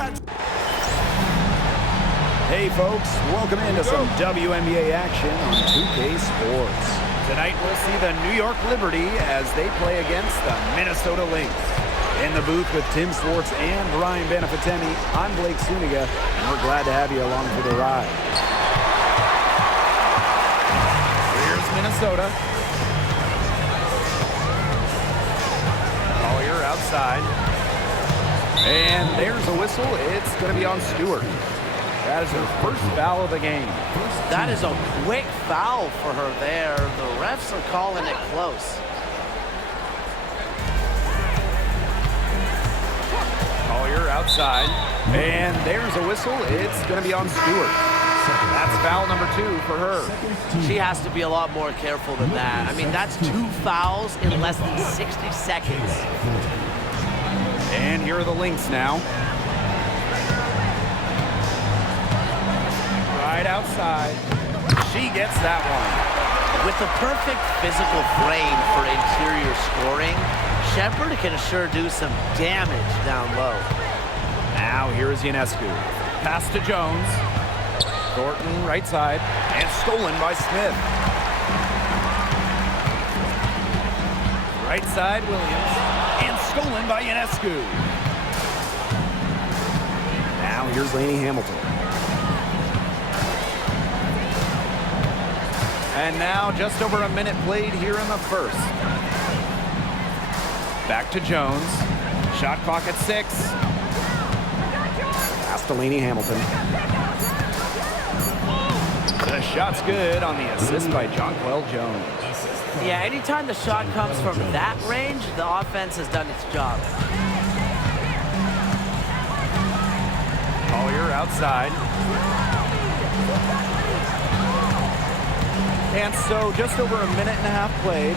Hey folks, welcome into some WNBA action on 2K Sports. Tonight we'll see the New York Liberty as they play against the Minnesota Lynx. In the booth with Tim Swartz and Ryan Beneficenti, I'm Blake Suniga, and we're glad to have you along for the ride. Here's Minnesota. Collier outside. And there's a whistle. It's going to be on Stewart. That is her first foul of the game. That is a quick foul for her there. The refs are calling it close. Collier outside. And there's a whistle. It's going to be on Stewart. That's foul number 2 for her. She has to be a lot more careful than that. I mean, that's 2 fouls in less than 60 seconds. And here are the Lynx now. Right outside. She gets that one. With the perfect physical frame for interior scoring, Shepard can sure do some damage down low. Now here's Ionescu. Pass to Jones. Thornton right side. And stolen by Smith. Right side Williams. And stolen by Ionescu. Now here's Lainey Hamilton. And now just over a minute played here in the first. Back to Jones. Shot clock at 6. Pass to Lainey Hamilton. The shot's good on the assist by Jonquel Jones. Yeah, anytime the shot comes from that range, the offense has done its job. Collier outside. And so just over a minute and a half played.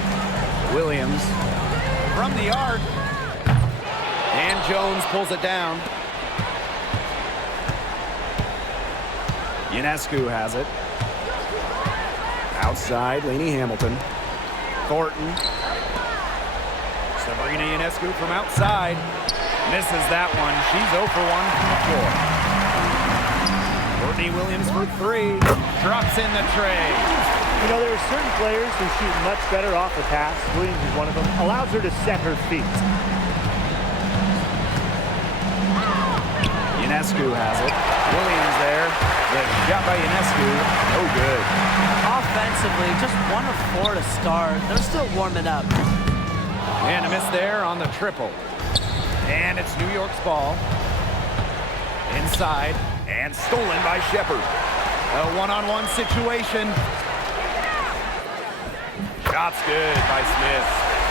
Williams from the arc. And Jones pulls it down. Ionescu has it. Outside, Lainey Hamilton. Thornton. Sabrina Ionescu from outside. Misses that one. She's 0 for 1 from the floor. Courtney Williams for 3. Drops in the tray. You know, there are certain players who shoot much better off the pass. Williams is one of them. Allows her to set her feet. Ionescu has it. Williams there. The shot by Ionescu. No good. Offensively, just 1 of 4 to start. They're still warming up. And a miss there on the triple. And it's New York's ball. Inside. And stolen by Shepard. A one-on-one situation. Shot's good by Smith.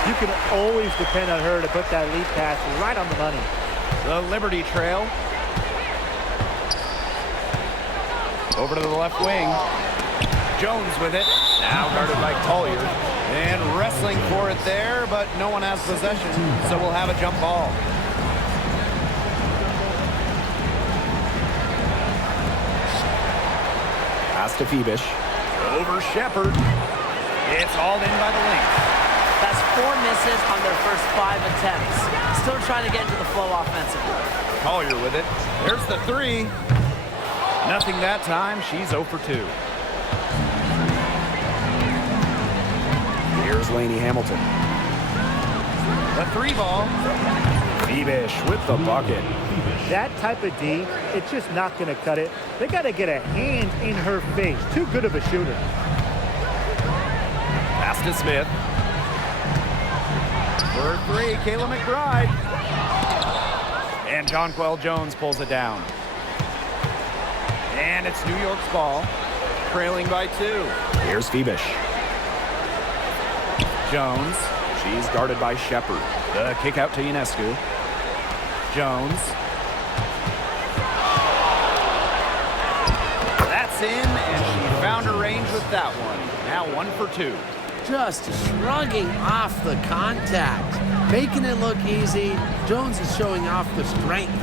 You can always depend on her to put that lead pass right on the money. The Liberty trail. Over to the left wing. Jones with it. Now guarded by Collier. And wrestling for it there, but no one has possession, so we'll have a jump ball. Pass to Phoebish. Over Shepard. It's hauled in by the Lynx. That's 4 misses on their first 5 attempts. Still trying to get into the flow offensively. Collier with it. There's the 3. Nothing that time. She's 0 for 2. Here's Lainey Hamilton. The 3 ball. Phoebish with the bucket. That type of D, it's just not going to cut it. They got to get a hand in her face. Too good of a shooter. Pass to Smith. For 3, Kayla McBride. And Jonquel Jones pulls it down. And it's New York's ball, trailing by 2. Here's Phoebish. Jones. She's guarded by Shepard. The kick out to Ionescu. Jones. That's in, and she found her range with that one. Now 1 for 2. Just shrugging off the contact. Making it look easy. Jones is showing off the strength.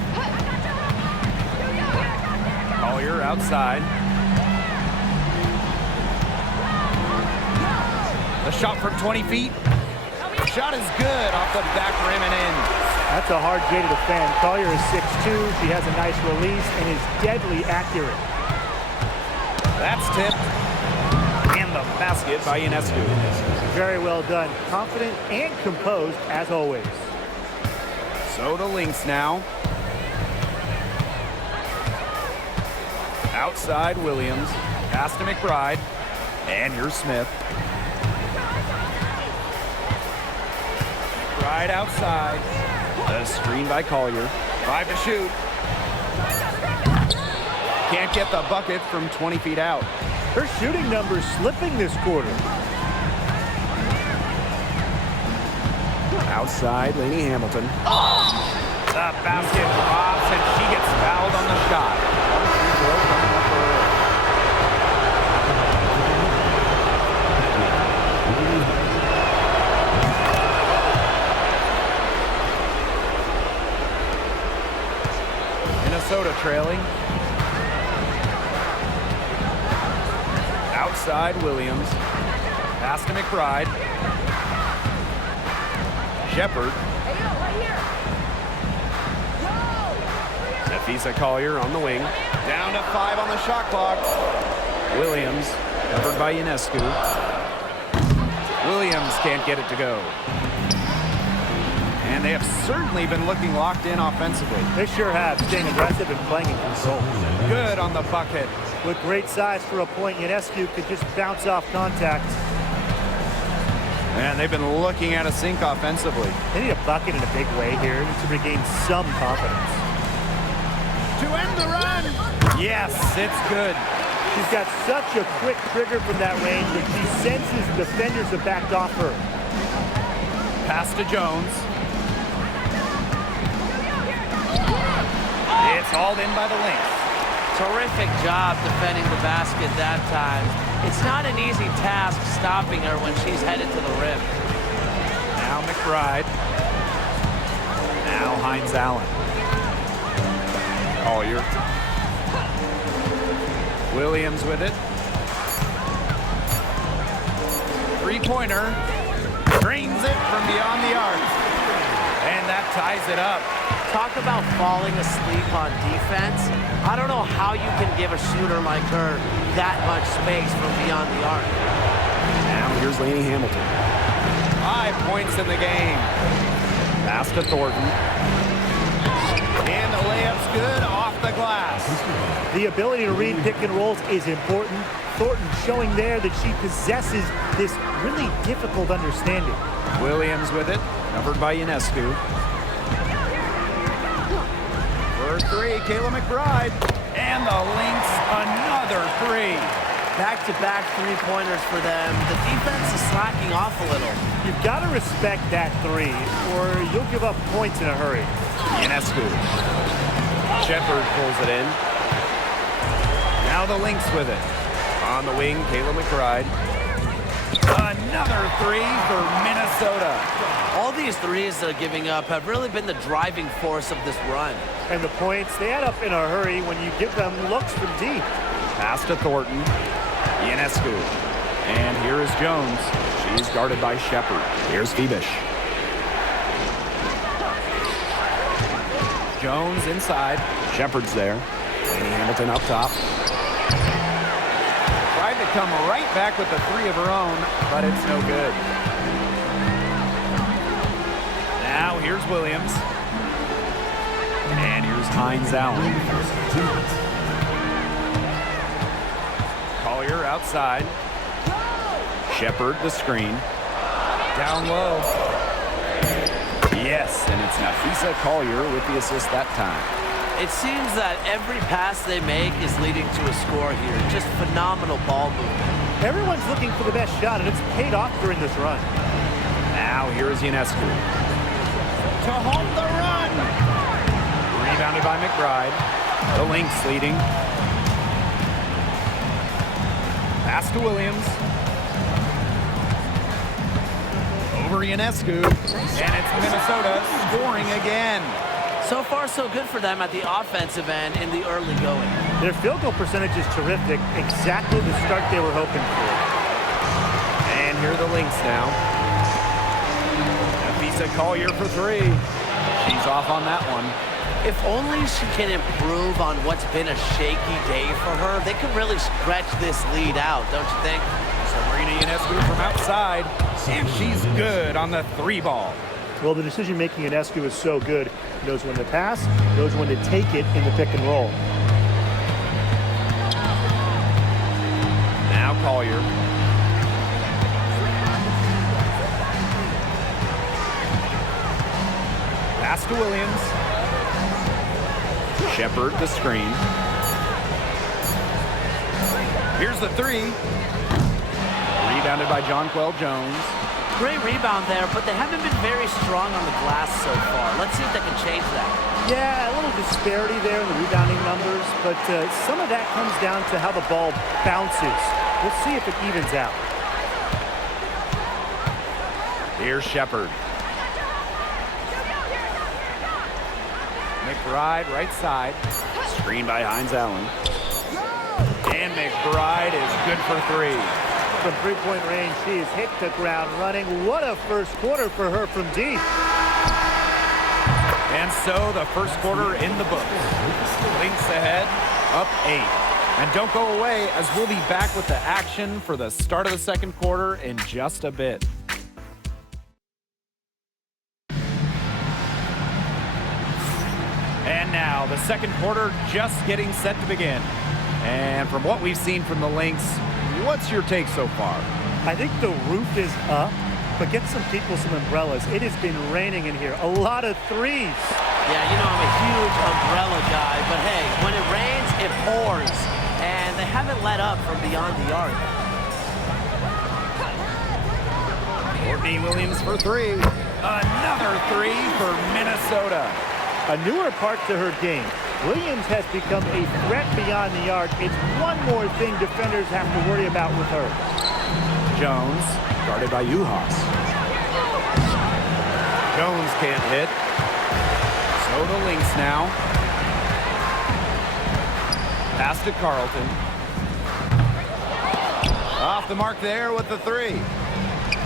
Collier outside. The shot from 20 feet. Shot is good off the back rim and in. That's a hard J to defend. Collier is 6'2". She has a nice release and is deadly accurate. That's tipped. And the basket by Ionescu. Very well done. Confident and composed as always. So the Lynx now. Outside Williams. Pass to McBride. And here's Smith. Right outside. The screen by Collier. 5 to shoot. Can't get the bucket from 20 feet out. Her shooting numbers slipping this quarter. Outside, Lainey Hamilton. The basket drops, and she gets fouled on the shot. Minnesota trailing. Outside Williams. Pass to McBride. Shepard. Nafisa Collier on the wing. Down to 5 on the shot clock. Williams, covered by Ionescu. Williams can't get it to go. And they have certainly been looking locked in offensively. They sure have, staying aggressive and playing in control. Good on the bucket. With great size for a point, Ionescu could just bounce off contact. And they've been looking at a sink offensively. They need a bucket in a big way here to regain some confidence. To end the run. Yes, it's good. She's got such a quick trigger from that range that she senses defenders have backed off her. Pass to Jones. It's hauled in by the Lynx. Terrific job defending the basket that time. It's not an easy task stopping her when she's headed to the rim. Now McBride. Now Hines Allen. Collier. Williams with it. Three-pointer. Drains it from beyond the arc. And that ties it up. Talk about falling asleep on defense. I don't know how you can give a shooter like her that much space from beyond the arc. Now here's Lainey Hamilton. 5 points in the game. Pass to Thornton. And the layup's good off the glass. The ability to read pick and rolls is important. Thornton showing there that she possesses this really difficult understanding. Williams with it, covered by Ionescu. For 3, Kayla McBride. And the Lynx, another 3. Back-to-back three-pointers for them. The defense is slacking off a little. You've got to respect that 3, or you'll give up points in a hurry. Ionescu. Shepard pulls it in. Now the Lynx with it. On the wing, Kayla McBride. Another 3 for Minnesota. All these threes they're giving up have really been the driving force of this run. And the points, they add up in a hurry when you give them looks from deep. Pass to Thornton. Ionescu. And here is Jones. She's guarded by Shepard. Here's Phoebish. Jones inside. Shepard's there. Lainey Hamilton up top. Tried to come right back with the 3 of her own, but it's no good. Now here's Williams. And here's Hines Allen. Collier outside. Shepard the screen. Down low. Yes, and it's Nafisa Collier with the assist that time. It seems that every pass they make is leading to a score here. Just phenomenal ball movement. Everyone's looking for the best shot, and it's paid off during this run. Now here's Ionescu. To hold the run. Rebounded by McBride. The Lynx leading. Pass to Williams. Over Ionescu. And it's Minnesota scoring again. So far, so good for them at the offensive end in the early going. Their field goal percentage is terrific. Exactly the start they were hoping for. And here are the Lynx now. Nafisa Collier for 3. She's off on that one. If only she can improve on what's been a shaky day for her, they could really stretch this lead out, don't you think? Sabrina Ionescu from outside, and she's good on the 3-ball. Well, the decision-making in Ionescu is so good. Knows when to pass, knows when to take it in the pick and roll. Now Collier. Pass to Williams. Shepard the screen. Here's the 3. Rebounded by Jonquel Jones. Great rebound there, but they haven't been very strong on the glass so far. Let's see if they can change that. Yeah, a little disparity there in the rebounding numbers, but some of that comes down to how the ball bounces. We'll see if it evens out. Here's Shepard. McBride, right side. Screen by Hines Allen. And McBride is good for 3. From three-point range, she has hit the ground running. What a first quarter for her from deep. And so the first quarter in the books. Lynx ahead, up 8. And don't go away, as we'll be back with the action for the start of the second quarter in just a bit. And now the second quarter just getting set to begin. And from what we've seen from the Lynx, what's your take so far? I think the roof is up, but get some people some umbrellas. It has been raining in here. A lot of threes. Yeah, you know I'm a huge umbrella guy, but hey, when it rains, it pours. And they haven't let up from beyond the arc. Courtney Williams for 3. Another 3 for Minnesota. A newer part to her game. Williams has become a threat beyond the arc. It's one more thing defenders have to worry about with her. Jones, guarded by Uhas. Jones can't hit. So the Lynx now. Pass to Carlton. Off the mark there with the 3.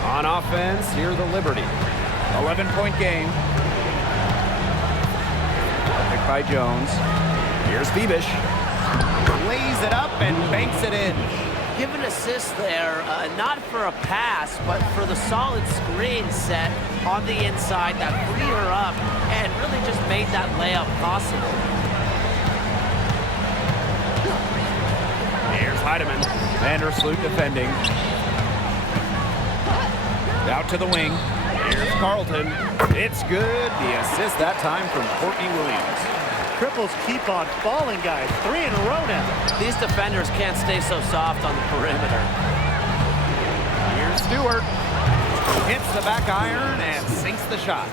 On offense, here the Liberty. 11-point game. Picked by Jones. Here's Phoebish. Lays it up and banks it in. Give an assist there, not for a pass, but for the solid screen set on the inside that freed her up and really just made that layup possible. Here's Heidemann. Vandersloot defending. Out to the wing. Here's Carlton. It's good. The assist that time from Courtney Williams. Triples keep on falling, guys. 3 in a row now. These defenders can't stay so soft on the perimeter. Here's Stewart. Hits the back iron and sinks the shot.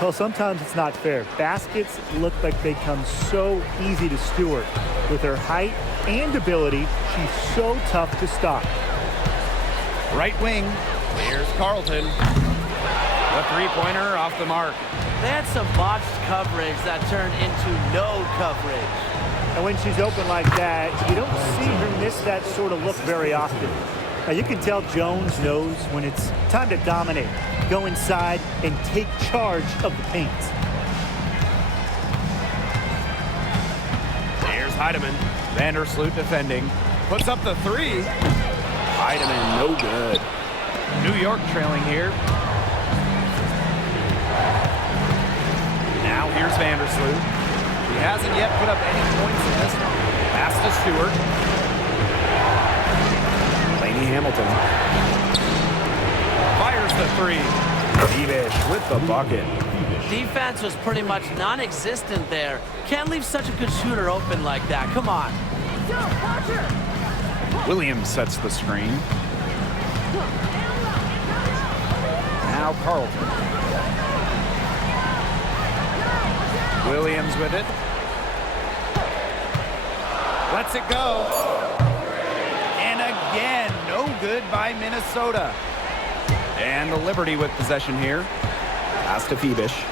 Well, sometimes it's not fair. Baskets look like they come so easy to Stewart. With her height and ability, she's so tough to stop. Right wing. Here's Carlton. The three-pointer off the mark. They had some botched coverage that turned into no coverage. And when she's open like that, you don't see her miss that sort of look very often. Now, you can tell Jones knows when it's time to dominate, go inside, and take charge of the paint. Here's Heidemann. Vandersloot defending. Puts up the 3. Heidemann, no good. New York trailing here. Now here's Vandersloot. He hasn't yet put up any points in this one. Pass to Stewart. Lainey Hamilton. Fires the 3. Phoebish with the bucket. Defense was pretty much non-existent there. Can't leave such a good shooter open like that. Come on. Williams sets the screen. Now Carlton. Williams with it. Lets it go. And again, no good by Minnesota. And the Liberty with possession here. Pass to Phoebish.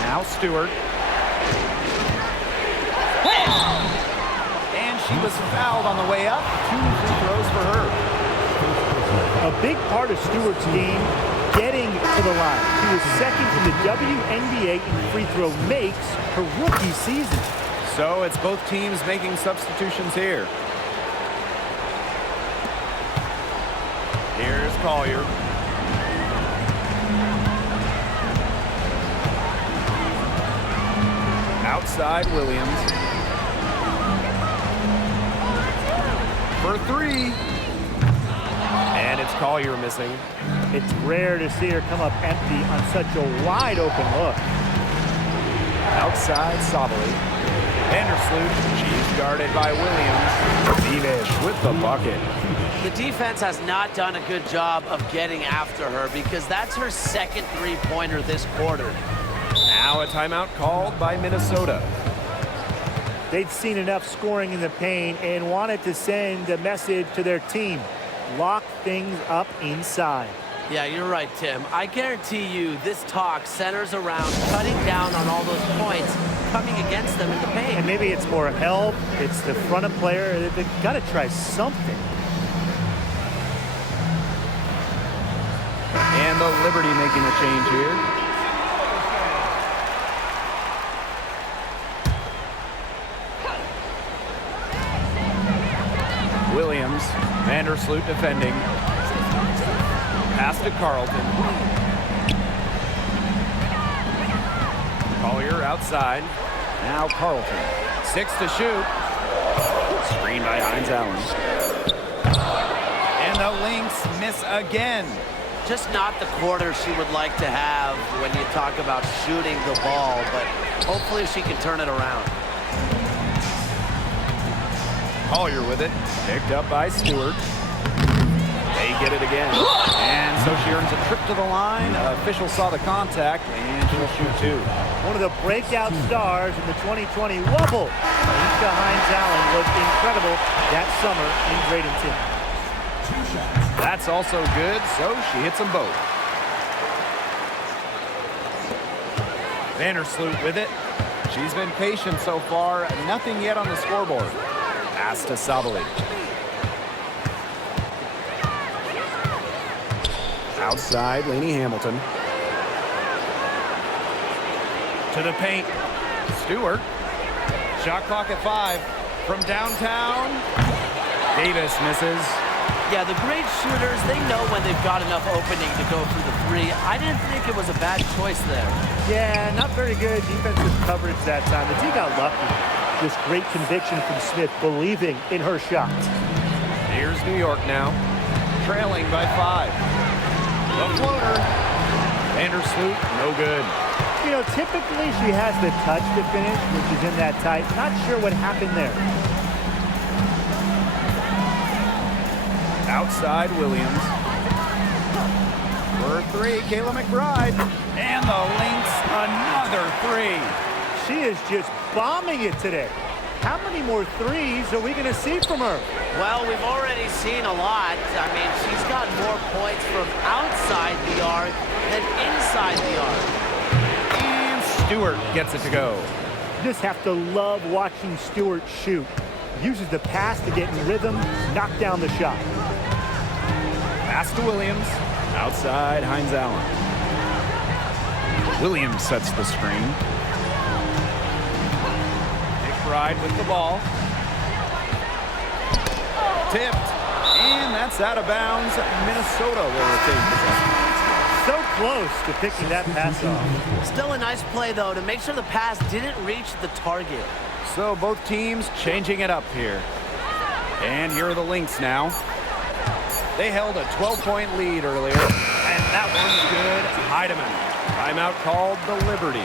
Now Stewart. And she was fouled on the way up. 2 free throws for her. A big part of Stewart's game, getting to the line. She was second in the WNBA in free throw makes her rookie season. So it's both teams making substitutions here. Here's Collier. Outside Williams. For three. And it's Collier missing. It's rare to see her come up empty on such a wide open look. Outside Sabali. Vandersloot. She's guarded by Williams. Beamish with the bucket. The defense has not done a good job of getting after her because that's her second three-pointer this quarter. Now a timeout called by Minnesota. They'd seen enough scoring in the paint and wanted to send a message to their team. Lock things up inside. Yeah, you're right, Tim. I guarantee you this talk centers around cutting down on all those points coming against them in the paint. And maybe it's more help. It's the front of player. They've got to try something. And the Liberty making a change here. Williams, Vandersloot defending. Pass to Carlton. Collier outside. Now Carlton. 6 to shoot. Screen by Hines Allen. And the Lynx miss again. Just not the quarter she would like to have when you talk about shooting the ball, but hopefully she can turn it around. Collier with it. Picked up by Stewart. They get it again. And so she earns a trip to the line. Official saw the contact, and she'll shoot two. One of the breakout stars in the 2020 Wubble. Aisha Hines Allen was incredible that summer in Bradenton. That's also good, so she hits them both. Vandersloot with it. She's been patient so far. Nothing yet on the scoreboard. Pass to Sabali. Outside, Lainey Hamilton. To the paint. Stewart. Shot clock at 5. From downtown. Davis misses. Yeah, the great shooters, they know when they've got enough opening to go for the three. I didn't think it was a bad choice there. Yeah, not very good defensive coverage that time. The team got lucky. Just great conviction from Smith, believing in her shot. Here's New York now. Trailing by 5. The floater. Vandersloot, no good. You know, typically she has the touch to finish, which is in that tight. Not sure what happened there. Outside Williams. For 3, Kayla McBride. And the Lynx, another 3. She is just bombing it today. How many more threes are we going to see from her? Well, we've already seen a lot. I mean, she's got more points from outside the arc than inside the arc. And Stewart gets it to go. You just have to love watching Stewart shoot. Uses the pass to get in rhythm, knock down the shot. Pass to Williams. Outside, Hines Allen. Williams sets the screen. McBride with the ball. Tipped. And that's out of bounds. Minnesota will retain possession. So close to picking that pass off. Still a nice play, though, to make sure the pass didn't reach the target. So both teams changing it up here. And here are the Lynx now. They held a 12-point lead earlier, and that one's good. Heidemann. Timeout called the Liberty.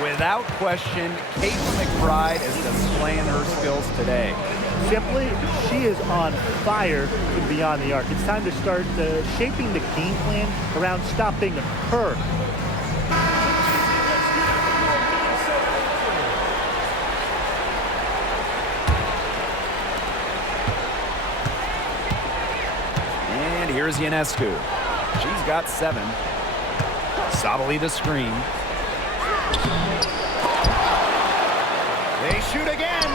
Without question, Caitlin McBride is displaying her skills today. Simply, she is on fire from beyond the arc. It's time to start shaping the game plan around stopping her. And here's Ionescu. She's got 7. Sabali the screen. They shoot again.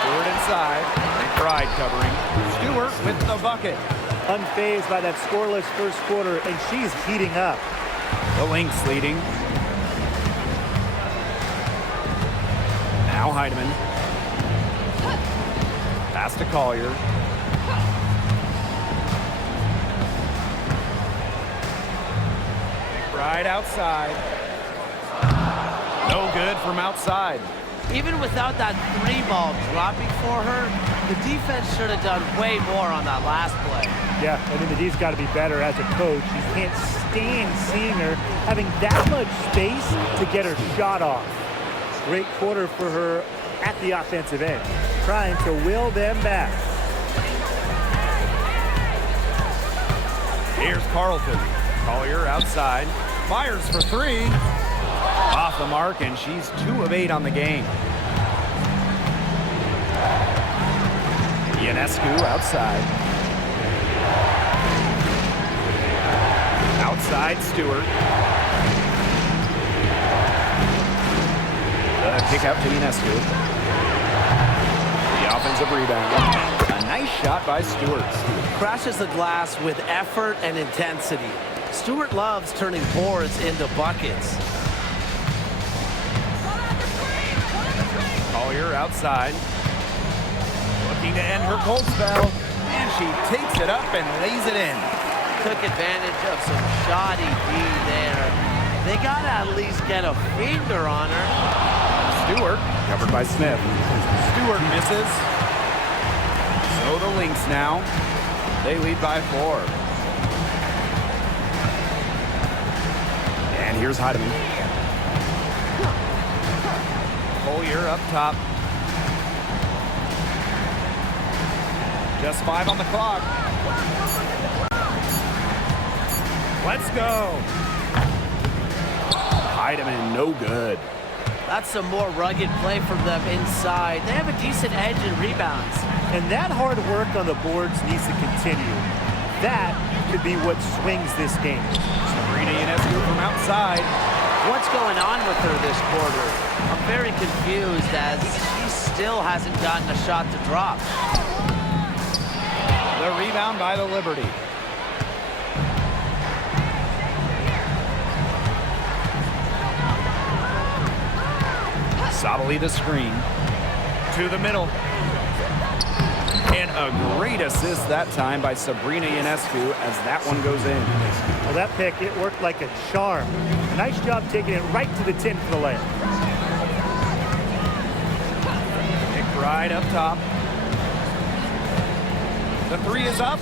Stewart inside. McBride covering. Stewart with the bucket. unfazed by that scoreless first quarter, and she's heating up. The Lynx leading. Now Heidemann. Pass to Collier. Right outside. No good from outside. Even without that 3-ball dropping for her, the defense should have done way more on that last play. Yeah, I mean, the D's got to be better as a coach. You can't stand seeing her having that much space to get her shot off. Great quarter for her at the offensive end, trying to will them back. Here's Carlton. Collier outside. Fires for 3. Off the mark, and she's 2 of 8 on the game. Ionescu outside. Outside Stewart. The kick out to Ionescu. The offensive rebound. A nice shot by Stewart. Crashes the glass with effort and intensity. Stewart loves turning boards into buckets. Collier outside. Looking to end her cold spell. And she takes it up and lays it in. Took advantage of some shoddy D there. They got to at least get a finger on her. Stewart, covered by Smith. Stewart misses. So the Lynx now. They lead by 4. And here's Heidemann. Collier up top. Just 5 on the clock. Let's go. Heidemann, no good. That's some more rugged play from them inside. They have a decent edge in rebounds. And that hard work on the boards needs to continue. That could be what swings this game. Sabrina Ionescu from outside. What's going on with her this quarter? I'm very confused as she still hasn't gotten a shot to drop. The rebound by the Liberty. Sabali the screen. To the middle. And a great assist that time by Sabrina Ionescu as that one goes in. Well, that pick, it worked like a charm. Nice job taking it right to the 10 for the layup. Pick right up top. The 3 is up.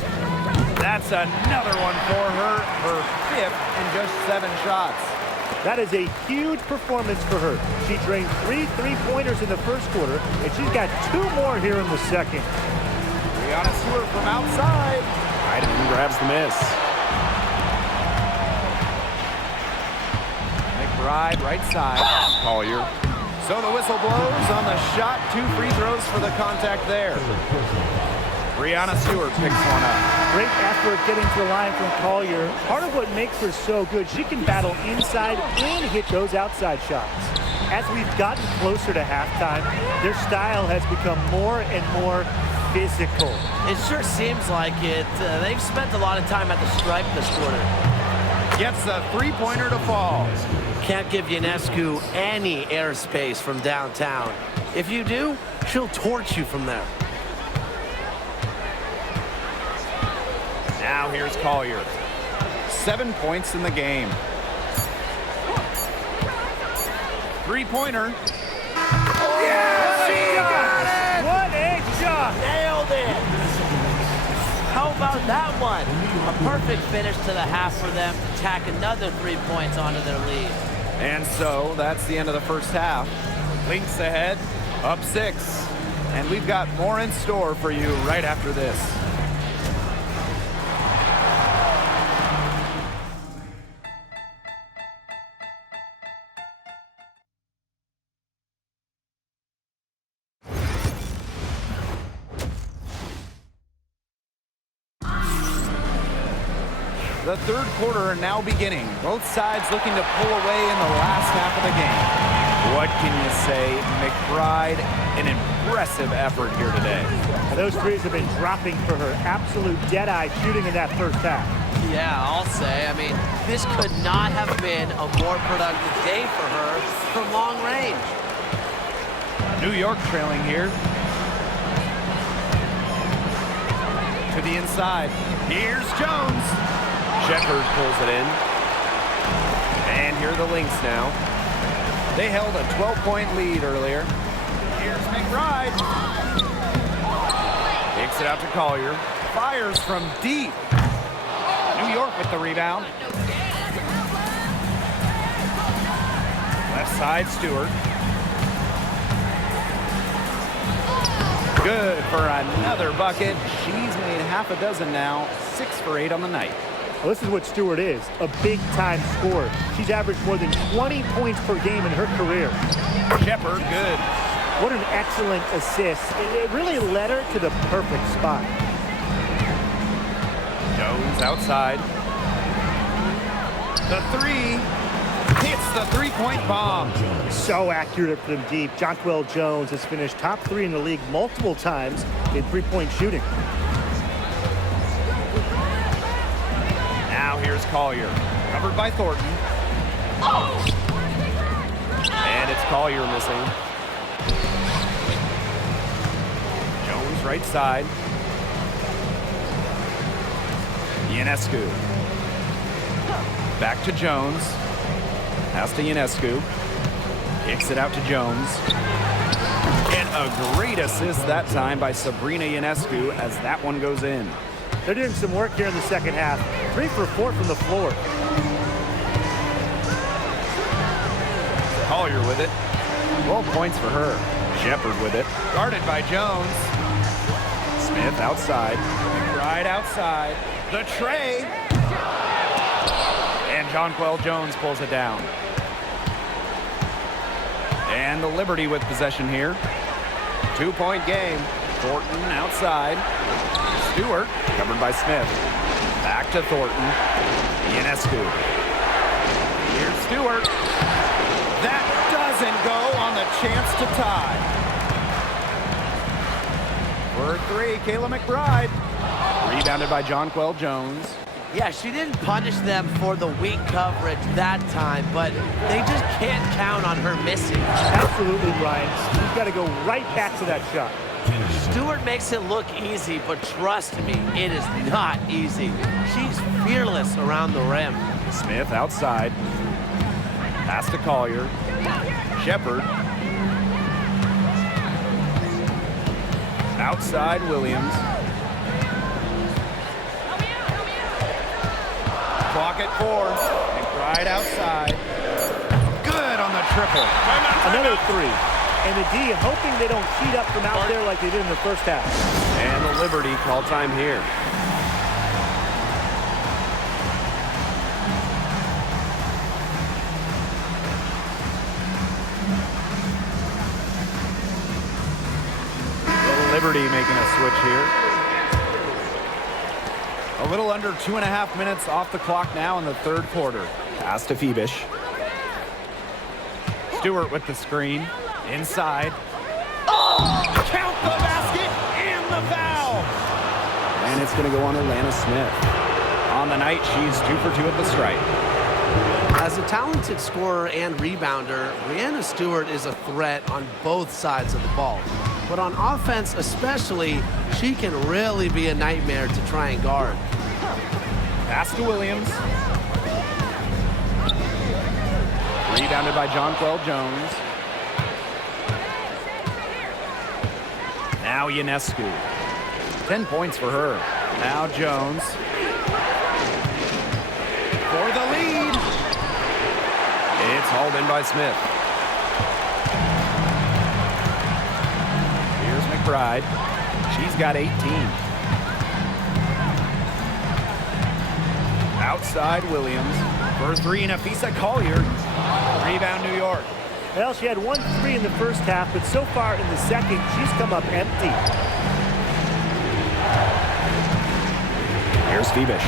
That's another one for her. Her 5th in just 7 shots. That is a huge performance for her. She drained 3 3-pointers in the first quarter, and she's got 2 more here in the second. Brianna Stewart from outside. Heidemann grabs the miss. McBride right side. Collier. So the whistle blows on the shot. 2 free throws for the contact there. Brianna Stewart picks one up. Great effort getting to the line from Collier. Part of what makes her so good, she can battle inside and hit those outside shots. As we've gotten closer to halftime, their style has become more and more physical. It sure seems like it. They've spent a lot of time at the stripe this quarter. Gets a 3-pointer to fall. Can't give Ionescu any airspace from downtown. If you do, she'll torch you from there. Now here's Collier. 7 points in the game. 3-pointer. Yeah, she got it! What a shot! Nailed it! How about that one? A perfect finish to the half for them to tack another 3 points onto their lead. And so that's the end of the first half. Lynx ahead, up 6. And we've got more in store for you right after this. The third quarter now beginning. Both sides looking to pull away in the last half of the game. What can you say? McBride, an impressive effort here today. Now, those threes have been dropping for her. Absolute dead-eye shooting in that first half. Yeah, I'll say. I mean, this could not have been a more productive day for her from long range. New York trailing here. To the inside. Here's Jones. Shepard pulls it in. And here are the Lynx now. They held a 12-point lead earlier. Here's McBride. Kicks it out to Collier. Fires from deep. New York with the rebound. Left side, Stewart. Good for another bucket. She's made half a dozen now. 6 for 8 on the night. Well, this is what Stewart is, a big-time scorer. She's averaged more than 20 points per game in her career. Shepard, good. What an excellent assist. It really led her to the perfect spot. Jones outside. The three hits the three-point bomb. So accurate from deep. Jonquel Jones has finished top 3 in the league multiple times in three-point shooting. Now here's Collier. Covered by Thornton. And it's Collier missing. Jones right side. Ionescu. Back to Jones. Pass to Ionescu. Kicks it out to Jones. And a great assist that time by Sabrina Ionescu as that one goes in. They're doing some work here in the second half. 3 for 4 from the floor. Collier with it. 12 points for her. Shepard with it. Guarded by Jones. Smith outside. McBride outside. The tray. And Jonquel Jones pulls it down. And the Liberty with possession here. 2-point game. Thornton outside. Stewart covered by Smith. Back to Thornton. Ionescu. Here's Stewart. That doesn't go on the chance to tie. For 3, Kayla McBride. Rebounded by Jonquel Jones. Yeah, she didn't punish them for the weak coverage that time, but they just can't count on her missing. Absolutely, Ryan. She's got to go right back to that shot. Stewart makes it look easy, but trust me, it is not easy. She's fearless around the rim. Smith outside. Pass to Collier. Shepard. Outside Williams. Clock at 4. McBride outside. Good on the triple. Another 3. And the D hoping they don't heat up from out there like they did in the first half. And the Liberty call time here. The Liberty making a switch here. A little under 2.5 minutes off the clock now in the third quarter. Pass to Phoebish. Stewart with the screen. Inside. Oh! Count the basket and the foul! And it's going to go on Atlanta Smith. On the night, she's 2 for 2 at the stripe. As a talented scorer and rebounder, Breanna Stewart is a threat on both sides of the ball. But on offense especially, she can really be a nightmare to try and guard. Pass to Williams. Rebounded by Jonquel Jones. Now Ionescu. 10 points for her. Now Jones. For the lead. It's hauled in by Smith. Here's McBride. She's got 18. Outside Williams. For 3, Nafisa Collier. Rebound New York. Well, she had 1 3 in the first half, but so far in the second, she's come up empty. Here's Phoebish.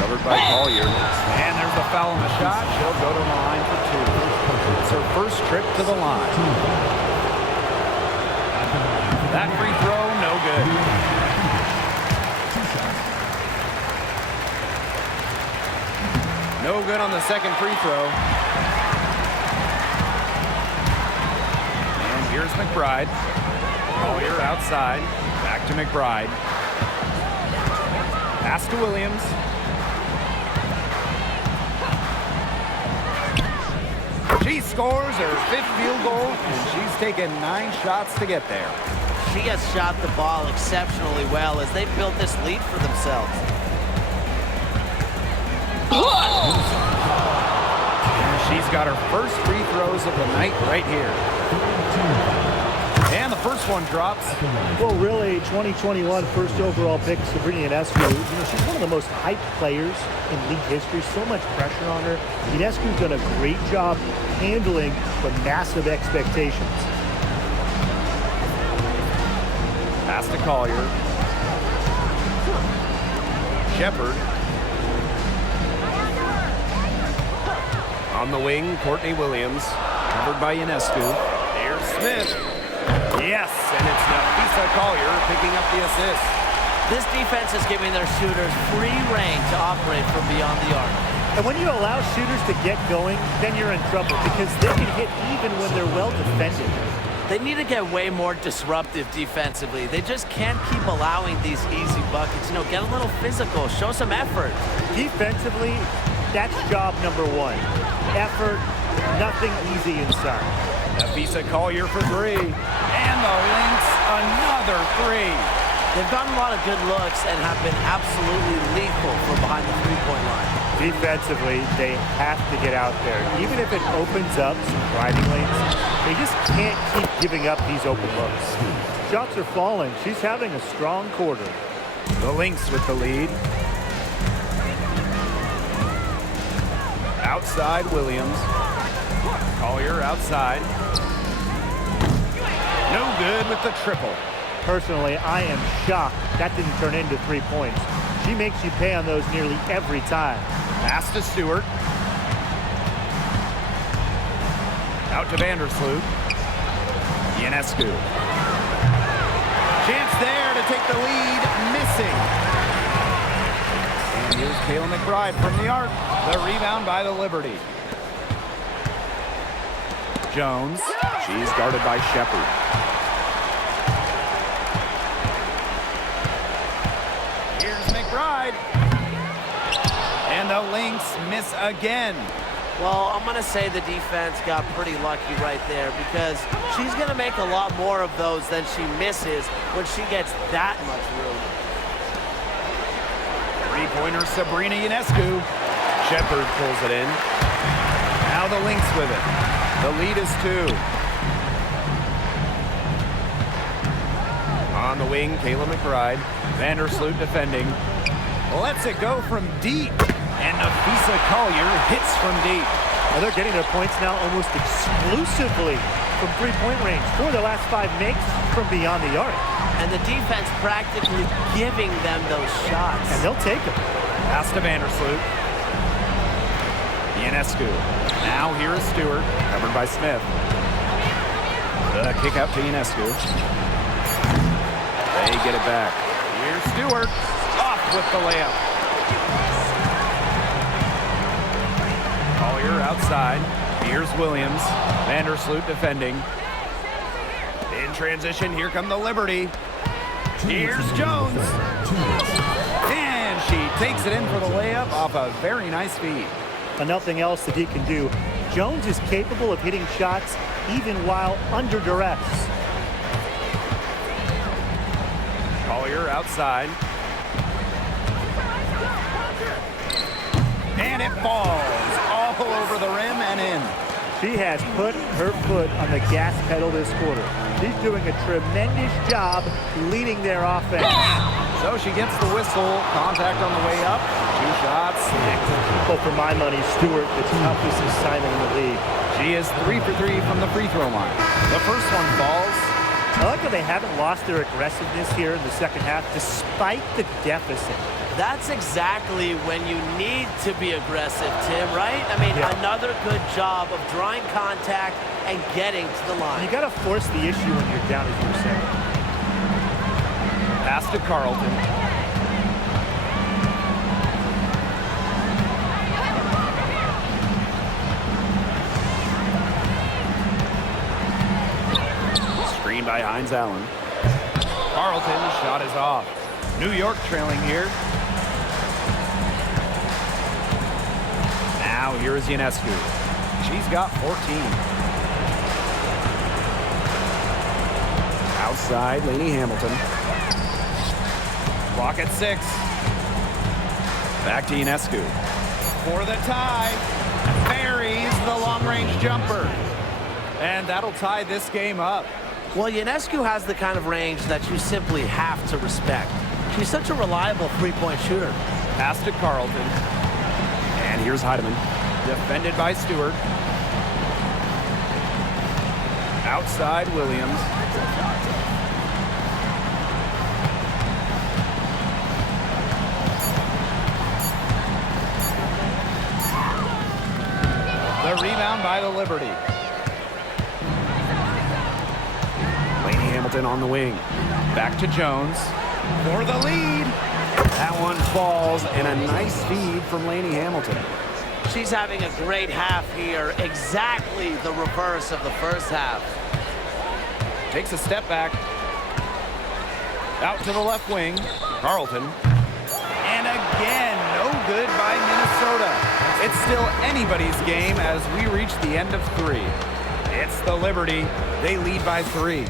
Covered by Collier. And there's the foul on the shot. She'll go to the line for 2. her first trip to the line. That free throw, no good. No good on the second free throw. And here's McBride. Collier outside. Back to McBride. Pass to Williams. She scores her 5th field goal, and she's taken 9 shots to get there. She has shot the ball exceptionally well as they built this lead for themselves. And she's got her first free throws of the night right here. And the first one drops. Well, really, 2021 first overall pick, Sabrina Ionescu. You know, she's one of the most hyped players in league history. So much pressure on her. Ionescu's done a great job handling the massive expectations. Pass to Collier. Shepard. On the wing, Courtney Williams. Covered by Ionescu. Here's Smith. Yes, and it's Nafisa Collier picking up the assist. This defense is giving their shooters free reign to operate from beyond the arc. And when you allow shooters to get going, then you're in trouble because they can hit even when they're well defended. They need to get way more disruptive defensively. They just can't keep allowing these easy buckets. You know, get a little physical, show some effort. Defensively, that's job number 1. Effort, nothing easy inside. Nafisa Collier for 3. And the Lynx, another 3. They've gotten a lot of good looks and have been absolutely lethal from behind the three-point line. Defensively, they have to get out there. Even if it opens up some driving lanes, they just can't keep giving up these open looks. Shots are falling. She's having a strong quarter. The Lynx with the lead. Outside Williams. Collier outside. No good with the triple. Personally, I am shocked that didn't turn into 3 points. She makes you pay on those nearly every time. Pass to Stewart. Out to Vandersloot. Ionescu. Chance there to take the lead. Missing. And here's Kayla McBride from the arc. The rebound by the Liberty. Jones. She's guarded by Shepard. Here's McBride. And the Lynx miss again. Well, I'm going to say the defense got pretty lucky right there because she's going to make a lot more of those than she misses when she gets that much room. Three-pointer Sabrina Ionescu. Shepard pulls it in. Now the Lynx with it. The lead is 2. On the wing, Kayla McBride. Vandersloot defending. Lets it go from deep. And Nafisa Collier hits from deep. Well, they're getting their points now almost exclusively from three-point range. 4 of the last 5 makes from beyond the arc. And the defense practically giving them those shots. And they'll take them. Pass to Vandersloot. Ionescu. Now here is Stewart, covered by Smith. The kick out to Ionescu. They get it back. Here's Stewart. Off with the layup. Collier outside. Here's Williams. Vandersloot defending. In transition, here come the Liberty. Here's Jones. And she takes it in for the layup off a very nice feed. And nothing else that he can do. Jones is capable of hitting shots even while under duress. Collier outside. And it falls all over the rim and in. She has put her foot on the gas pedal this quarter. She's doing a tremendous job leading their offense. So she gets the whistle. Contact on the way up. 2 shots. Well, for my money, Stewart, the toughest assignment in the league. She is 3 for 3 from the free throw line. The first one falls. I like how they haven't lost their aggressiveness here in the second half, despite the deficit. That's exactly when you need to be aggressive, Tim, right? I mean, another good job of drawing contact and getting to the line. You got to force the issue when you're down, as you were saying. Pass to Carlton. Screen by Hines Allen. Carlton, shot is off. New York trailing here. Now here is Ionescu. She's got 14. Outside, Lainey Hamilton. Clock at 6. Back to Ionescu. For the tie. Buries the long-range jumper. And that'll tie this game up. Well, Ionescu has the kind of range that you simply have to respect. She's such a reliable three-point shooter. Pass to Carlton. And here's Heidemann. Defended by Stewart. Outside, Williams. The rebound by the Liberty. Lainey Hamilton on the wing. Back to Jones. For the lead. That one falls, and a nice feed from Lainey Hamilton. She's having a great half here. Exactly the reverse of the first half. Takes a step back. Out to the left wing. Carlton. And again, no good by Minnesota. It's still anybody's game as we reach the end of 3. It's the Liberty. They lead by 3.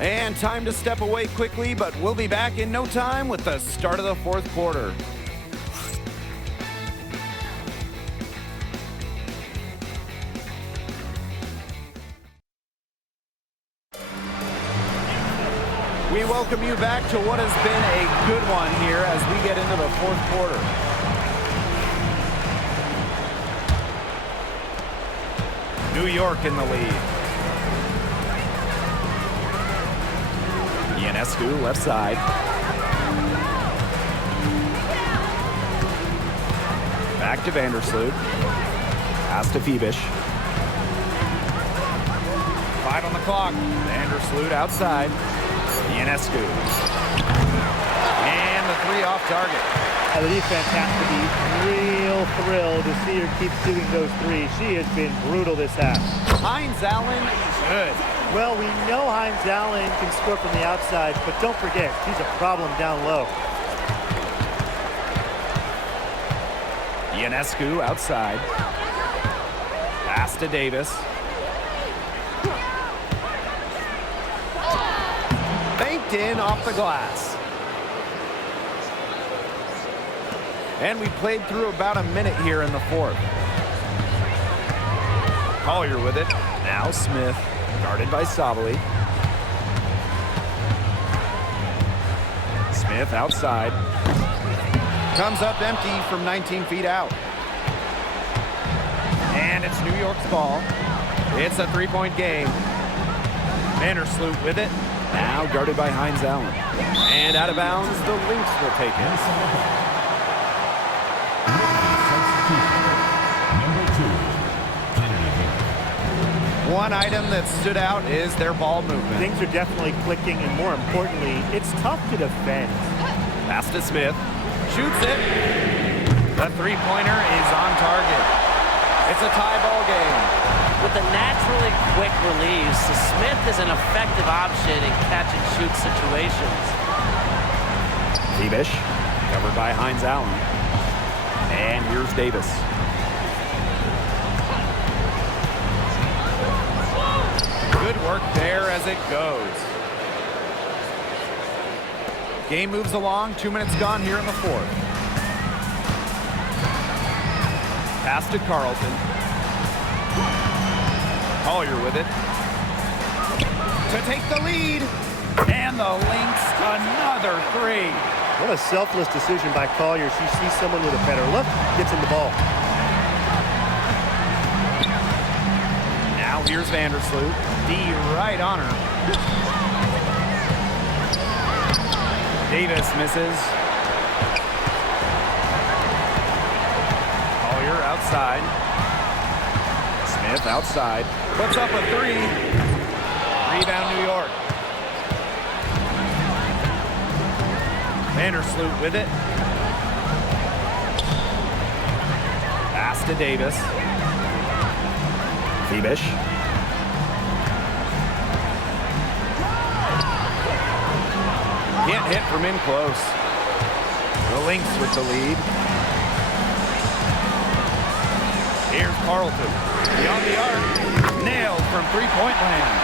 And time to step away quickly, but we'll be back in no time with the start of the 4th quarter. We welcome you back to what has been a good one here as we get into the 4th quarter. New York in the lead. Ionescu, left side. Back to Vandersloot. Pass to Phoebish. 5 on the clock. Vandersloot outside. Ionescu. And the 3 off target. The defense has to be real thrilled to see her keep shooting those 3s. She has been brutal this half. Hines Allen, good. Well, we know Hines Allen can score from the outside, but don't forget, she's a problem down low. Ionescu outside. Pass to Davis. Banked in off the glass. And we played through about a minute here in the 4th. Collier with it. Now Smith, guarded by Sabali. Smith outside. Comes up empty from 19 feet out. And it's New York's ball. It's a 3-point game. Vandersloot with it. Now guarded by Hines Allen. And out of bounds, the Lynx will take it. One item that stood out is their ball movement. Things are definitely clicking, and more importantly, it's tough to defend. Pass to Smith. Shoots it. The three-pointer is on target. It's a tie ball game. With the naturally quick release, Smith is an effective option in catch-and-shoot situations. Phoebish, covered by Hines Allen. And here's Davis. Good work there as it goes. Game moves along. 2 minutes gone here in the 4th. Pass to Carlton. Collier with it. To take the lead. And the Lynx, another 3. What a selfless decision by Collier. She sees someone with a better look, gets in the ball. Now here's Vandersloot. D right on her. Davis misses. Collier outside. Smith outside. Puts up a three. Rebound New York. Vandersloot with it. Pass to Davis. Thiebish. Can't hit from in close. The Lynx with the lead. Here's Carlton. Beyond the arc. Nailed from three-point land.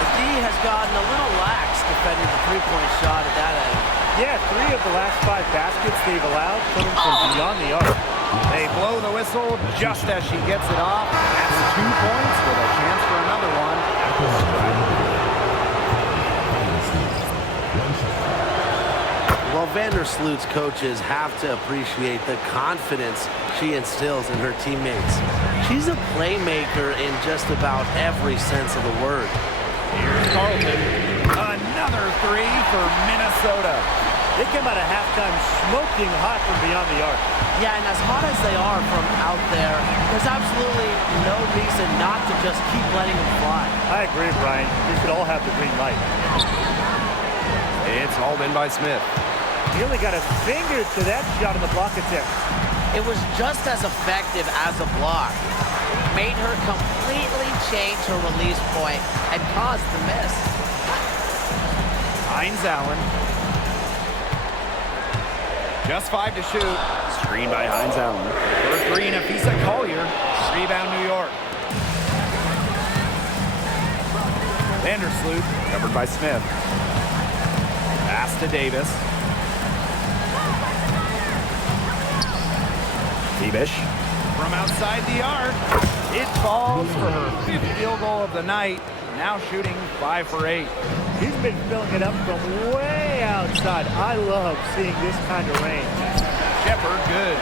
The D has gotten a little lax defending the three-point shot at that end. Yeah, 3 of the last 5 baskets they've allowed coming from beyond the arc. They blow the whistle just as she gets it off. That's 2 points with a chance for another one at the strike. Well, Vandersloot's coaches have to appreciate the confidence she instills in her teammates. She's a playmaker in just about every sense of the word. Here's Carlton. Another three for Minnesota. They came out of halftime smoking hot from beyond the arc. Yeah, and as hot as they are from out there, there's absolutely no reason not to just keep letting them fly. I agree, Brian. They should all have the green light. It's hauled in by Smith. He only got a finger to that shot in the block attempt. It was just as effective as a block. Made her completely change her release point and caused the miss. Hines Allen. Just 5 to shoot. Screen by Hines Allen. For three, Nafisa Collier. Rebound New York. Vandersloot, covered by Smith. Pass to Davis. Thiebish. From outside the arc. It falls for her 5th field goal of the night. Now shooting 5 for 8. He's been filling it up from way outside. I love seeing this kind of range. Shepard, good.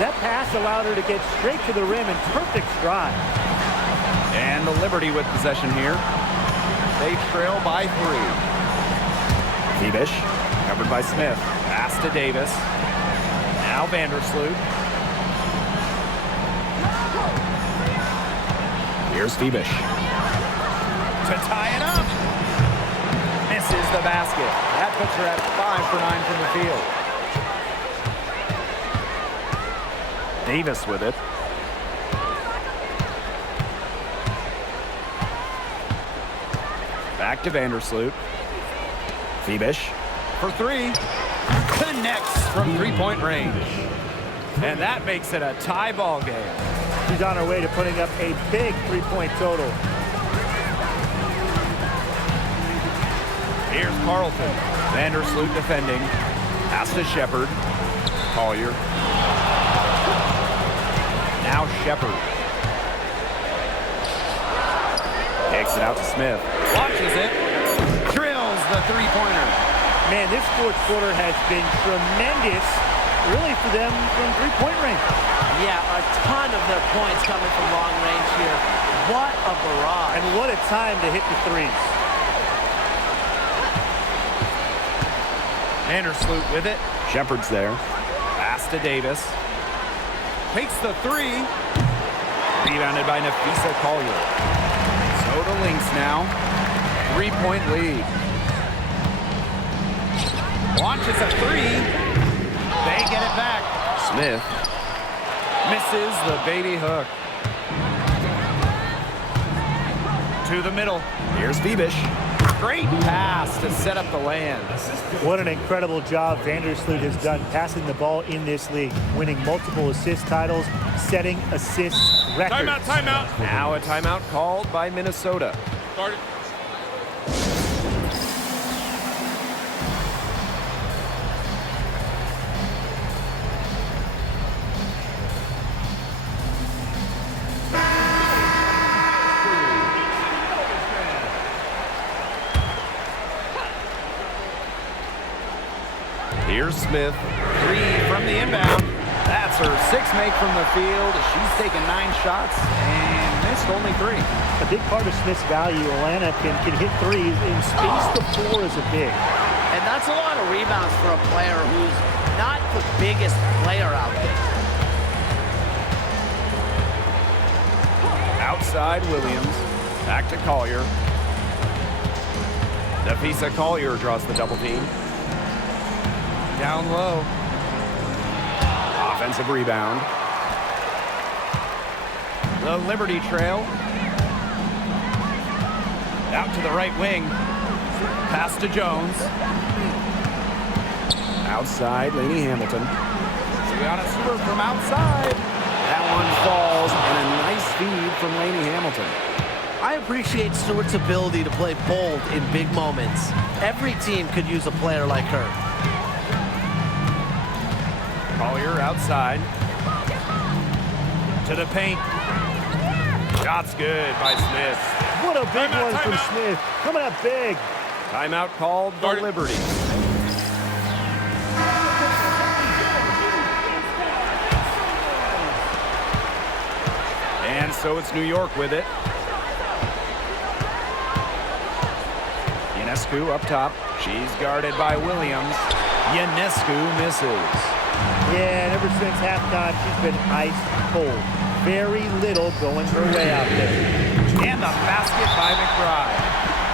That pass allowed her to get straight to the rim in perfect stride. And the Liberty with possession here. They trail by 3. Thiebish, covered by Smith. Pass to Davis. Now Vandersloot. Here's Thiebish. To tie it up. Misses the basket. That puts her at 5 for 9 from the field. Davis with it. Back to Vandersloot. Thiebish for 3. Connects from three-point range. And that makes it a tie ball game. She's on her way to putting up a big three-point total. Here's Carlton. Vandersloot defending. Pass to Shepard. Collier. Now Shepard. Kicks it out to Smith. Watches it. Drills the three-pointer. Man, this fourth quarter has been tremendous, really, for them from three-point range. Yeah, a ton of their points coming from long range here. What a barrage. And what a time to hit the threes. Vandersloot with it. Shepard's there. Pass to Davis. Takes the 3. Rebounded by Nafisa Collier. So the Lynx now. 3-point lead. Launches a 3. They get it back. Smith misses the baby hook. To the middle. Here's Thiebish. Great pass to set up the land. What an incredible job Vandersloot has done passing the ball in this league, winning multiple assist titles, setting assist records. Timeout, timeout. Now a timeout called by Minnesota. Started. Here's Smith. 3 from the inbound. That's her 6th make from the field. She's taken 9 shots and missed only 3. A big part of Smith's value, Atlanta can hit threes and space the floor as a big. And that's a lot of rebounds for a player who's not the biggest player out there. side, Williams. Back to Collier. Nafisa Collier draws the double team. Down low. Offensive rebound. The Liberty trail. Out to the right wing. Pass to Jones. Outside, Laney Hamilton. Gianna Stewart from outside. That one falls, and a nice feed from Laney Hamilton. I appreciate Stewart's ability to play bold in big moments. Every team could use a player like her. Collier outside. To the paint. Shot's good by Smith. What a big one from Smith. Coming up big. Timeout called the Liberty. And so it's New York with it. Ionescu up top. She's guarded by Williams. Ionescu misses. Yeah, and ever since halftime, she's been ice cold. Very little going her way out there. And the basket by McBride.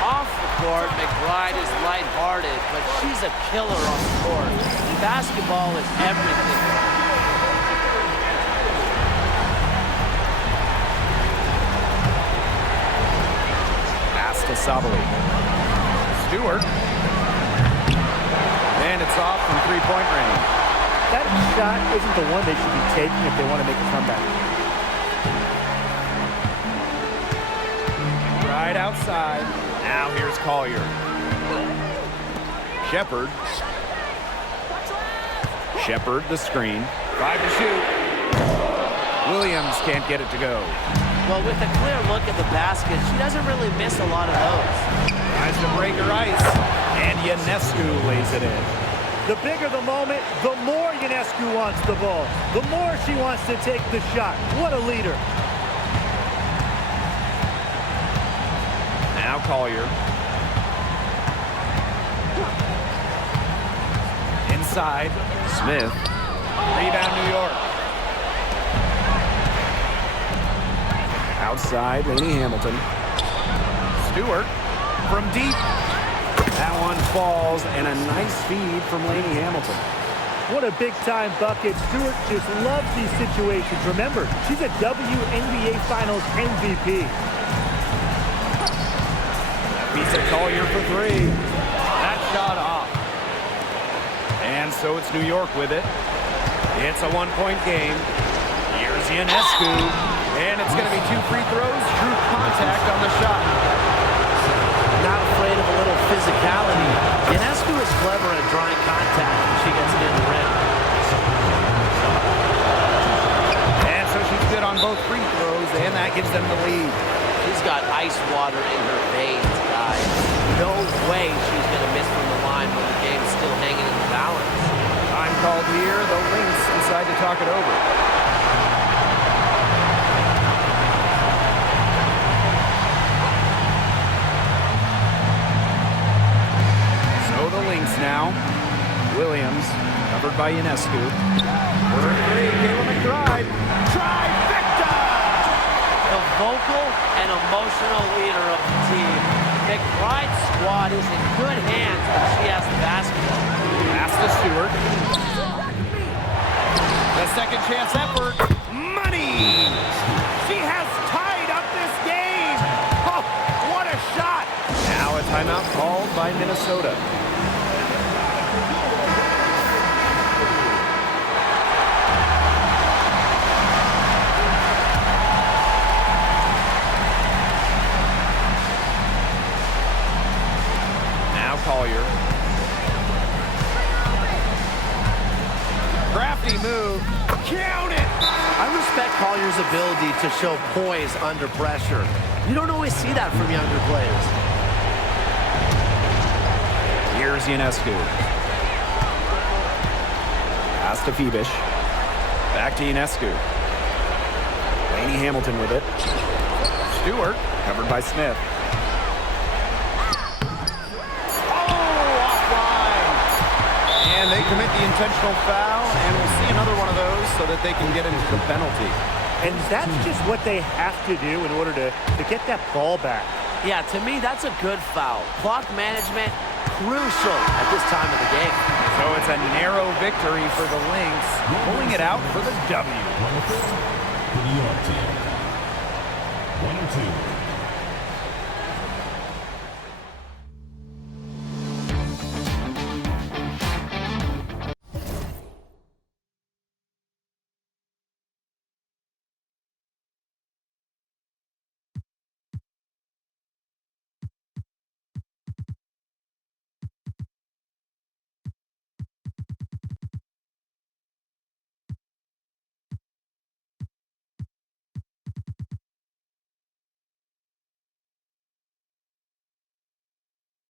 Off the court, McBride is lighthearted, but she's a killer on the court. Basketball is everything. Pass to Sabali. Stewart. And it's off from three-point range. That shot isn't the one they should be taking if they want to make a comeback. Right outside. Now here's Collier. Shepard. Shepard the screen. 5 to shoot. Williams can't get it to go. Well, with a clear look at the basket, she doesn't really miss a lot of those. Tries to break her ice. And Ionescu lays it in. The bigger the moment, the more Ionescu wants the ball. The more she wants to take the shot. What a leader. Now Collier. Inside. Smith. Rebound New York. Outside, Laney Hamilton. Stewart from deep. That one falls, and a nice feed from Laney Hamilton. What a big-time bucket. Stewart just loves these situations. Remember, she's a WNBA Finals MVP. Beats a Collier for three. That shot off. And so it's New York with it. It's a one-point game. Here's Ionescu. And it's going to be 2 free throws. True contact on the shot. Not afraid of a little physicality. Ionescu is clever at drawing contact when she gets near the rim. And so she's good on both free throws, and that gives them the lead. She's got ice water in her veins, guys. No way she's going to miss from the line when the game's still hanging in the balance. Time called here. The Lynx decide to talk it over. Now, Williams, covered by Ionescu. For three, Kayla McBride. Trifecta! The vocal and emotional leader of the team. McBride's squad is in good hands when she has the basketball. Pass to Stewart. The second chance effort. Money! She has tied up this game! Oh, what a shot! Now a timeout called by Minnesota. Collier. Crafty move. Count it! I respect Collier's ability to show poise under pressure. You don't always see that from younger players. Here's Ionescu. Pass to Phoebish. Back to Ionescu. Laney Hamilton with it. Stewart, covered by Smith. And they commit the intentional foul, and we'll see another one of those so that they can get into the penalty. And that's just what they have to do in order to get that ball back. Yeah, to me, that's a good foul. Clock management, crucial at this time of the game. So it's a narrow victory for the Lynx, pulling it out for the W. 102.